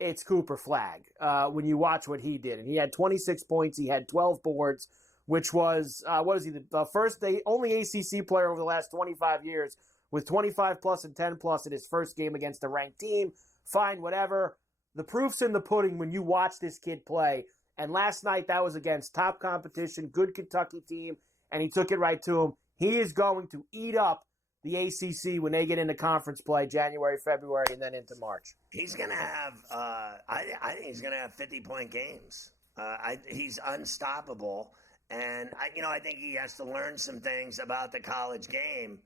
it's Cooper Flagg when you watch what he did. And he had 26 points. He had 12 boards, which was, the only ACC player over the last 25 years with 25-plus and 10-plus in his first game against a ranked team. Fine, whatever. The proof's in the pudding when you watch this kid play. And last night, that was against top competition, good Kentucky team, and he took it right to him. He is going to eat up the ACC when they get into conference play January, February, and then into March. He's going to have, I think he's going to have 50-point games. He's unstoppable. And, I think he has to learn some things about the college game.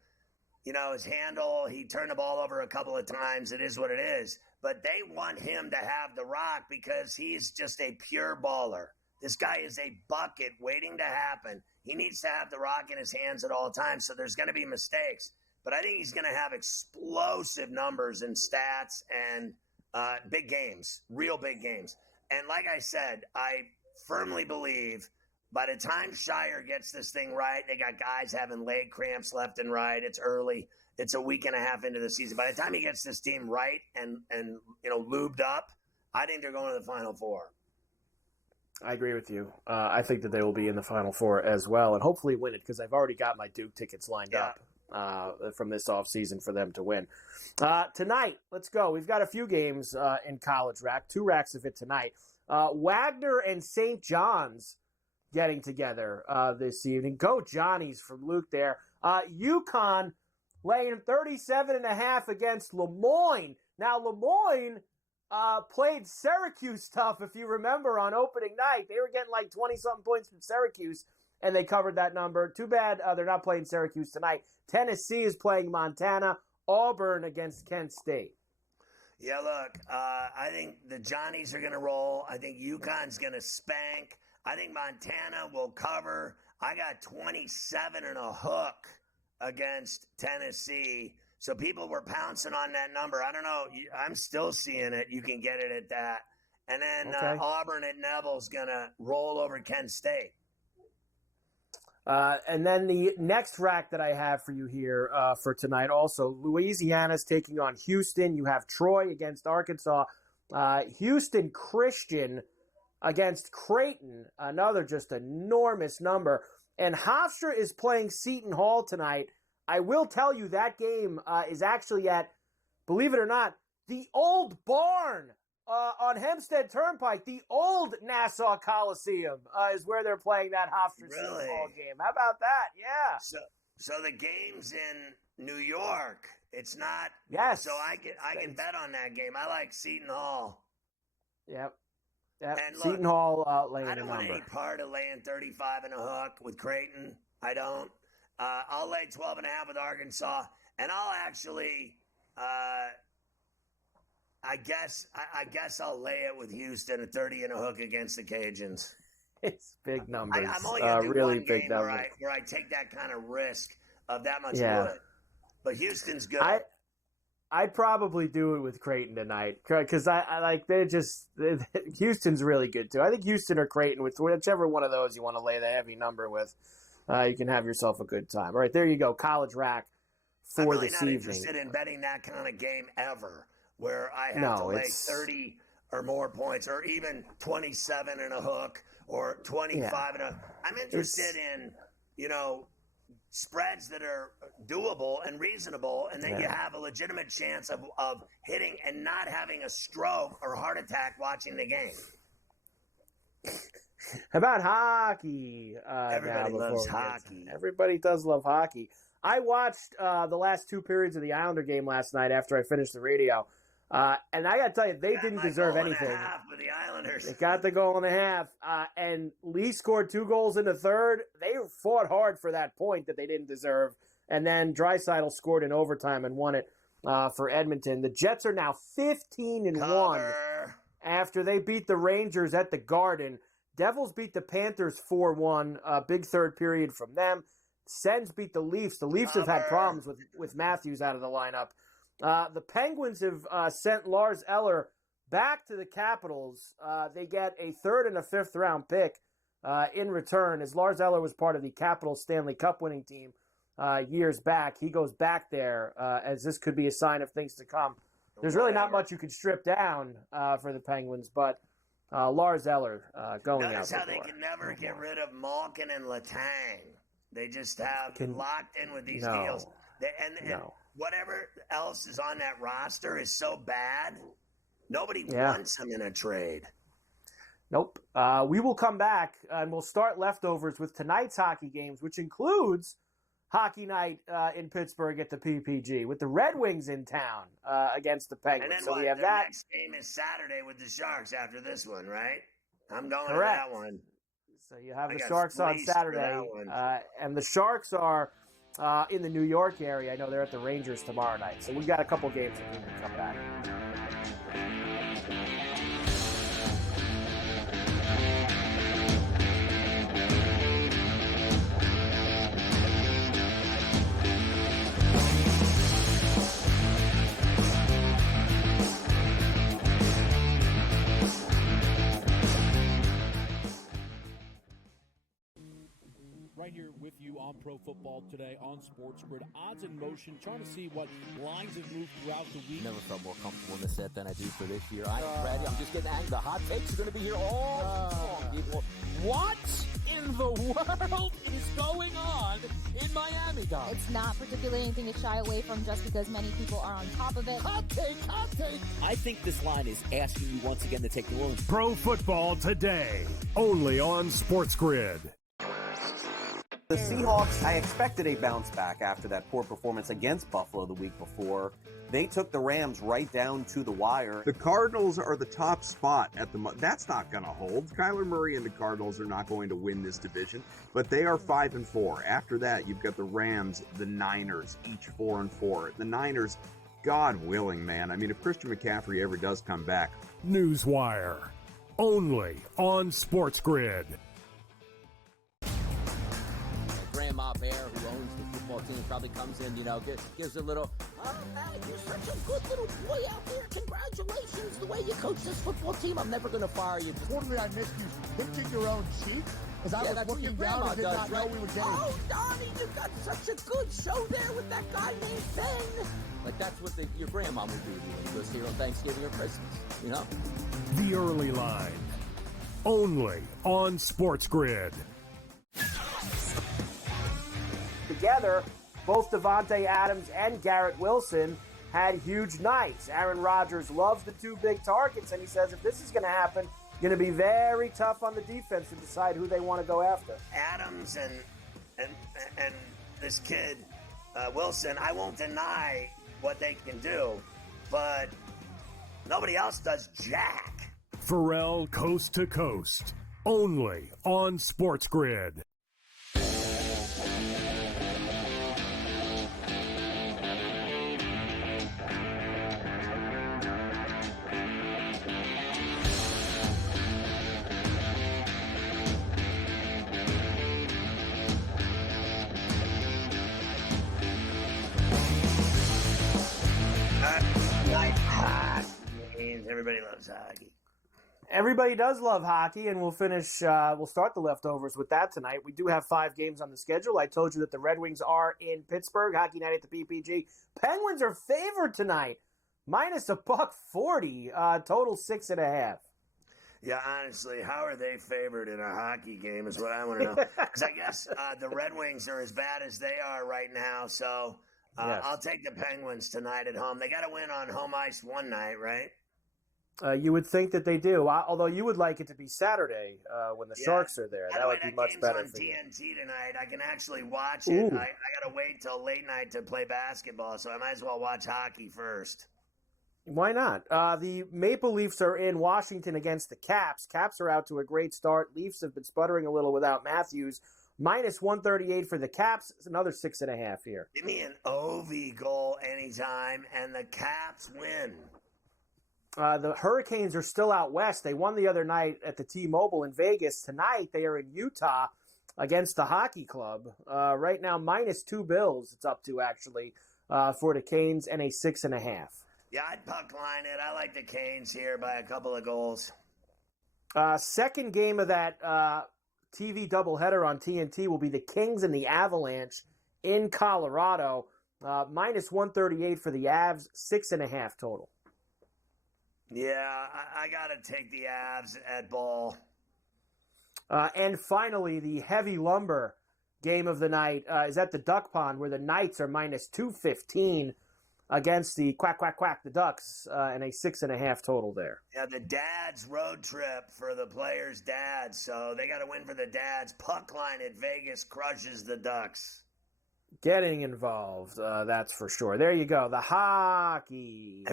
His handle, he turned the ball over a couple of times. It is what it is. But they want him to have the rock because he's just a pure baller. This guy is a bucket waiting to happen. He needs to have the rock in his hands at all times, so there's going to be mistakes. But I think he's going to have explosive numbers and stats and big games, real big games. And like I said, I firmly believe by the time Shire gets this thing right, they got guys having leg cramps left and right. It's early. It's a week and a half into the season. By the time he gets this team right and lubed up, I think they're going to the Final Four. I agree with you. I think that they will be in the Final Four as well, and hopefully win it because I've already got my Duke tickets lined up from this offseason for them to win. Tonight, let's go. We've got a few games in College Rack, 2 racks of it tonight. Wagner and St. John's getting together this evening. Go Johnnies from Luke there. UConn laying 37.5 against Lemoyne. Now, Lemoyne played Syracuse tough, if you remember, on opening night. They were getting like 20-something points from Syracuse, and they covered that number. Too bad they're not playing Syracuse tonight. Tennessee is playing Montana. Auburn against Kent State. Yeah, look, I think the Johnnies are going to roll. I think UConn's going to spank. I think Montana will cover. I got 27 and a hook against Tennessee. So people were pouncing on that number. I don't know. I'm still seeing it. You can get it at that. And then Auburn at Neville's going to roll over Kent State. And then the next rack that I have for you here for tonight, also, Louisiana's taking on Houston. You have Troy against Arkansas. Houston Christian against Creighton, another just enormous number. And Hofstra is playing Seton Hall tonight. I will tell you that game is actually at, believe it or not, the Old Barn on Hempstead Turnpike. The old Nassau Coliseum is where they're playing that Hofstra Seton Hall game. How about that? Yeah. So the game's in New York. It's not. Yes. So I can bet on that game. I like Seton Hall. Yep. And look, Seton Hall laying I don't a want number. any part of laying 35 and a hook with Creighton. I don't. I'll lay 12 and a half with Arkansas, and I'll actually, I guess I'll lay it with Houston at 30 and a hook against the Cajuns. It's big numbers. I'm only going to do really one big game numbers. where I take that kind of risk of that much wood. But Houston's good. I'd probably do it with Creighton tonight because I like Houston's really good too. I think Houston or Creighton, with whichever one of those you want to lay the heavy number with, you can have yourself a good time. All right, there you go, College Rack for I'm really this not evening. interested in betting that kind of game ever, where I have to lay 30 or more points, or even 27 and a hook, or 25 and a. I'm interested in spreads that are doable and reasonable, and that you have a legitimate chance of hitting and not having a stroke or heart attack watching the game. How about hockey? Everybody loves hockey. Everybody does love hockey. I watched the last 2 periods of the Islander game last night after I finished the radio. And I got to tell you, they didn't deserve anything. For the Islanders. They got the goal and a half. And Lee scored 2 goals in the third. They fought hard for that point that they didn't deserve. And then Draisaitl scored in overtime and won it for Edmonton. The Jets are now 15-1 after they beat the Rangers at the Garden. Devils beat the Panthers 4-1. Big third period from them. Sens beat the Leafs. The Leafs have had problems with Matthews out of the lineup. The Penguins have sent Lars Eller back to the Capitals. They get a 3rd and a 5th round pick in return, as Lars Eller was part of the Capitals Stanley Cup winning team years back. He goes back there, as this could be a sign of things to come. There's really not much you could strip down for the Penguins, but Lars Eller going out. Notice how they can never get rid of Malkin and Letang. They just have locked in with these deals. And whatever else is on that roster is so bad, nobody wants them in a trade. Nope. We will come back, and we'll start leftovers with tonight's hockey games, which includes hockey night in Pittsburgh at the PPG, with the Red Wings in town against the Penguins. And then we have the that. next game is Saturday with the Sharks after this one, right? I'm going Correct. to that one. So you have the Sharks on Saturday, and the Sharks are in the New York area. I know they're at the Rangers tomorrow night. So we've got a couple games that we can come back. right here with you on Pro Football Today on SportsGrid. Odds in motion, trying to see what lines have moved throughout the week. Never felt more comfortable in this set than I do for this year. I am ready. I'm just getting angry. The hot takes are going to be here all long, people. What in the world is going on in Miami, Dom? It's not particularly anything to shy away from just because many people are on top of it. Hot take, hot take. I think this line is asking you once again to take New Orleans. Pro Football Today, only on SportsGrid. The Seahawks, I expected a bounce back after that poor performance against Buffalo the week before. They took the Rams right down to the wire. The Cardinals are the top spot at the that's not going to hold. Kyler Murray and the Cardinals are not going to win this division, but they are 5-4. After that, you've got the Rams, the Niners, each 4-4. The Niners, God willing, man. I mean, if Christian McCaffrey ever does come back. Newswire, only on SportsGrid. Grandma Bear, who owns the football team, probably comes in, gives a little, oh, man, you're such a good little boy out there. Congratulations, the way you coach this football team. I'm never going to fire you. Totally, I missed you pinching your own cheek as I was looking down and did not know we were getting. Oh, Donnie, you got such a good show there with that guy named Ben. Like, that's what your grandma would do when he was here on Thanksgiving or Christmas, The Early Line, only on SportsGrid. Together, both Devontae Adams and Garrett Wilson had huge nights. Aaron Rodgers loves the two big targets, and he says if this is going to happen, going to be very tough on the defense to decide who they want to go after. Adams and this kid, Wilson, I won't deny what they can do, but nobody else does jack. Ferrall Coast to Coast, only on SportsGrid. Everybody loves hockey. Everybody does love hockey, and we'll start the leftovers with that tonight. We do have 5 games on the schedule. I told you that the Red Wings are in Pittsburgh, hockey night at the PPG. Penguins are favored tonight, minus $1.40, total 6.5. Yeah, honestly, how are they favored in a hockey game is what I want to know. Because I guess the Red Wings are as bad as they are right now, so Yes. I'll take the Penguins tonight at home. They got to win on home ice one night, right? You would think that they do, although you would like it to be Saturday when the Sharks are there. That would be much better on for you. TNT tonight. I can actually watch it. I got to wait till late night to play basketball, so I might as well watch hockey first. Why not? The Maple Leafs are in Washington against the Caps. Caps are out to a great start. Leafs have been sputtering a little without Matthews. Minus 138 for the Caps. It's another 6.5 here. Give me an OV goal anytime, and the Caps win. The Hurricanes are still out west. They won the other night at the T-Mobile in Vegas. Tonight they are in Utah against the Hockey Club. Right now, minus 2 bills. It's up to actually for the Canes, and a 6.5. Yeah, I'd puck line it. I like the Canes here by a couple of goals. Second game of that TV doubleheader on TNT will be the Kings and the Avalanche in Colorado. Minus 138 for the Avs, 6.5 total. Yeah, I got to take the Avs at ball. And finally, the heavy lumber game of the night is at the Duck Pond, where the Knights are minus 215 against the the Ducks, and a 6.5 total there. Yeah, the dad's road trip for the players' dads, so they got to win for the dads. Puck line at Vegas crushes the Ducks. Getting involved, that's for sure. There you go. The hockey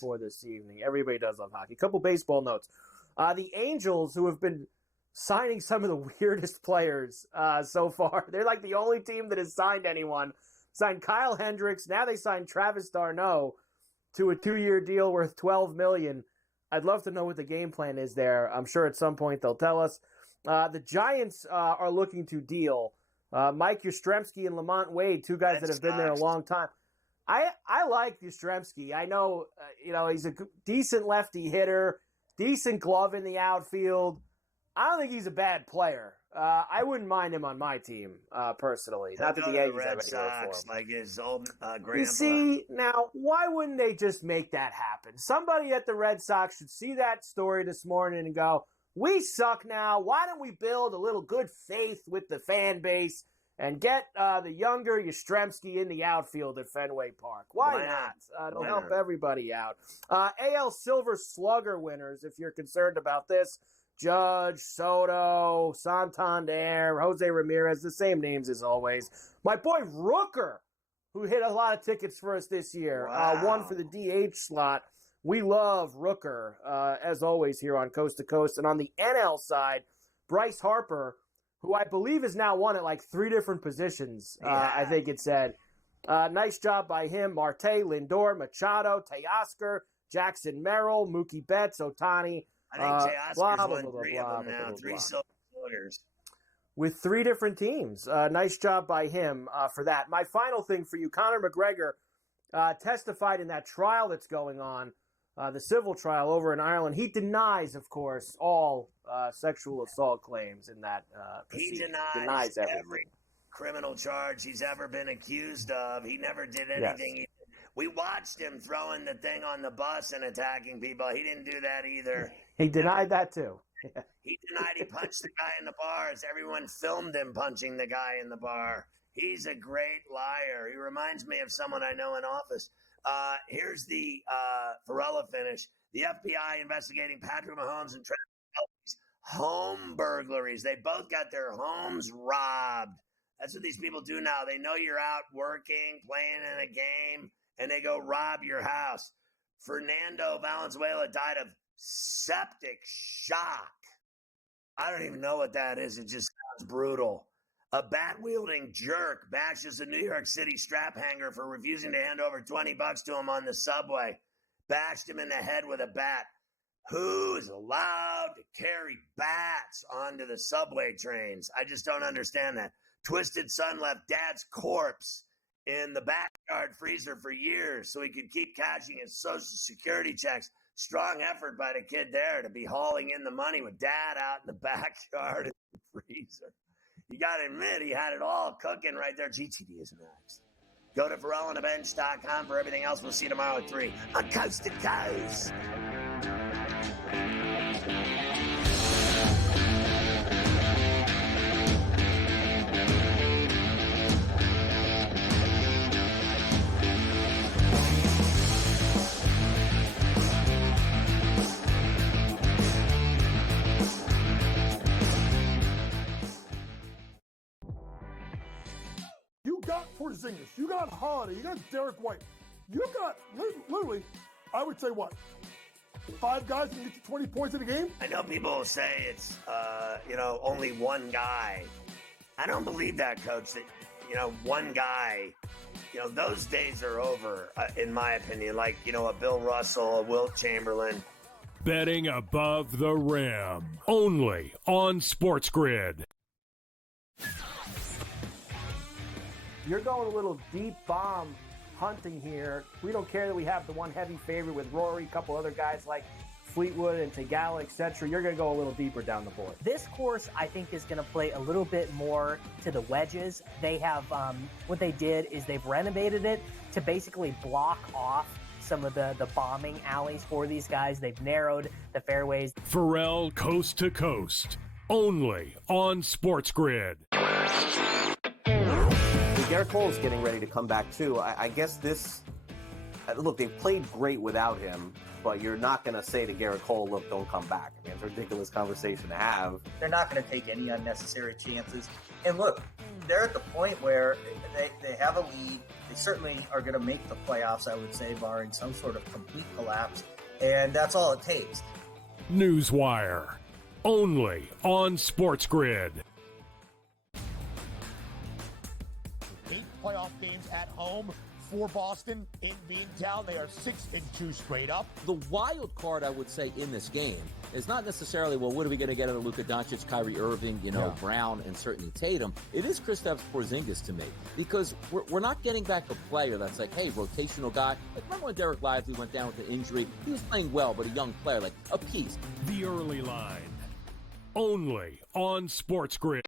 for this evening. Everybody does love hockey. A couple baseball notes. The Angels, who have been signing some of the weirdest players so far. They're like the only team that has signed anyone. Signed Kyle Hendricks. Now they signed Travis d'Arnaud to a 2-year deal worth $12 million. I'd love to know what the game plan is there. I'm sure at some point they'll tell us. The Giants are looking to deal Mike Yastrzemski and Lamont Wade, two guys that have been there a long time. I like Yastrzemski. I know, he's a decent lefty hitter, decent glove in the outfield. I don't think he's a bad player. I wouldn't mind him on my team, personally. Not that the Yankees have any for him. Like his old grandpa. You see, now, why wouldn't they just make that happen? Somebody at the Red Sox should see that story this morning and go, we suck now. Why don't we build a little good faith with the fan base and get the younger Yastrzemski in the outfield at Fenway Park? Why not? It'll help everybody out. AL Silver Slugger winners, if you're concerned about this. Judge, Soto, Santander, Jose Ramirez, the same names as always. My boy Rooker, who hit a lot of tickets for us this year, won for the DH slot. We love Rooker, as always, here on Coast to Coast. And on the NL side, Bryce Harper, who I believe has now won at like 3 different positions, I think it said. Nice job by him. Marte, Lindor, Machado, Teoscar, Jackson Merrill, Mookie Betts, Ohtani. I think Teoscar's won 3 of them now, 3 Silver Sluggers. With 3 different teams. Nice job by him for that. My final thing for you, Conor McGregor testified in that trial that's going on, the civil trial over in Ireland. He denies, of course, all sexual assault claims in that proceeding. He denies every criminal charge he's ever been accused of. He never did anything. Yes. We watched him throwing the thing on the bus and attacking people. He didn't do that either. He denied that too. He denied he punched the guy in the bars. Everyone filmed him punching the guy in the bar. He's a great liar. He reminds me of someone I know in office. Here's the Ferrall finish. The FBI investigating Patrick Mahomes and Travis Kelce's home burglaries. They both got their homes robbed. That's what these people do now. They know you're out working, playing in a game, and they go rob your house. Fernando Valenzuela died of septic shock. I don't even know what that is. It just sounds brutal. A bat-wielding jerk bashes a New York City strap hanger for refusing to hand over $20 to him on the subway. Bashed him in the head with a bat. Who is allowed to carry bats onto the subway trains? I just don't understand that. Twisted son left dad's corpse in the backyard freezer for years so he could keep cashing his Social Security checks. Strong effort by the kid there to be hauling in the money with dad out in the backyard in the freezer. You got to admit, he had it all cooking right there. GTD is next. Go to FerrallOnTheBench.com for everything else. We'll see you tomorrow at 3 on Coast to Coast. You got Porzingis, you got Holiday, you got Derek White, you got literally, I would say what, 5 guys can get you 20 points in a game? I know people will say it's, only one guy. I don't believe that, Coach, that, one guy, those days are over, in my opinion. Like, a Bill Russell, a Wilt Chamberlain. Betting above the rim, only on SportsGrid. You're going a little deep bomb hunting here. We don't care that we have the one heavy favorite with Rory, a couple other guys like Fleetwood and Tagala, etc. You're going to go a little deeper down the board. This course, I think, is going to play a little bit more to the wedges. They have, what they did is they've renovated it to basically block off some of the bombing alleys for these guys. They've narrowed the fairways. Ferrall Coast to Coast, only on SportsGrid. Garrett Cole is getting ready to come back, too. I guess look, they've played great without him, but you're not going to say to Garrett Cole, look, don't come back. I mean, it's a ridiculous conversation to have. They're not going to take any unnecessary chances. And look, they're at the point where they have a lead. They certainly are going to make the playoffs, I would say, barring some sort of complete collapse. And that's all it takes. Newswire, only on SportsGrid. 8 playoff games at home for Boston in Beantown. They are 6-2 straight up. The wild card, I would say, in this game is not necessarily, well, what are we going to get out of Luka Doncic, Kyrie Irving, Brown, and certainly Tatum. It is Kristaps Porzingis to me, because we're not getting back a player that's like, hey, rotational guy. Like, remember when Derek Lively went down with an injury? He was playing well, but a young player, like a piece. The early line, only on SportsGrid.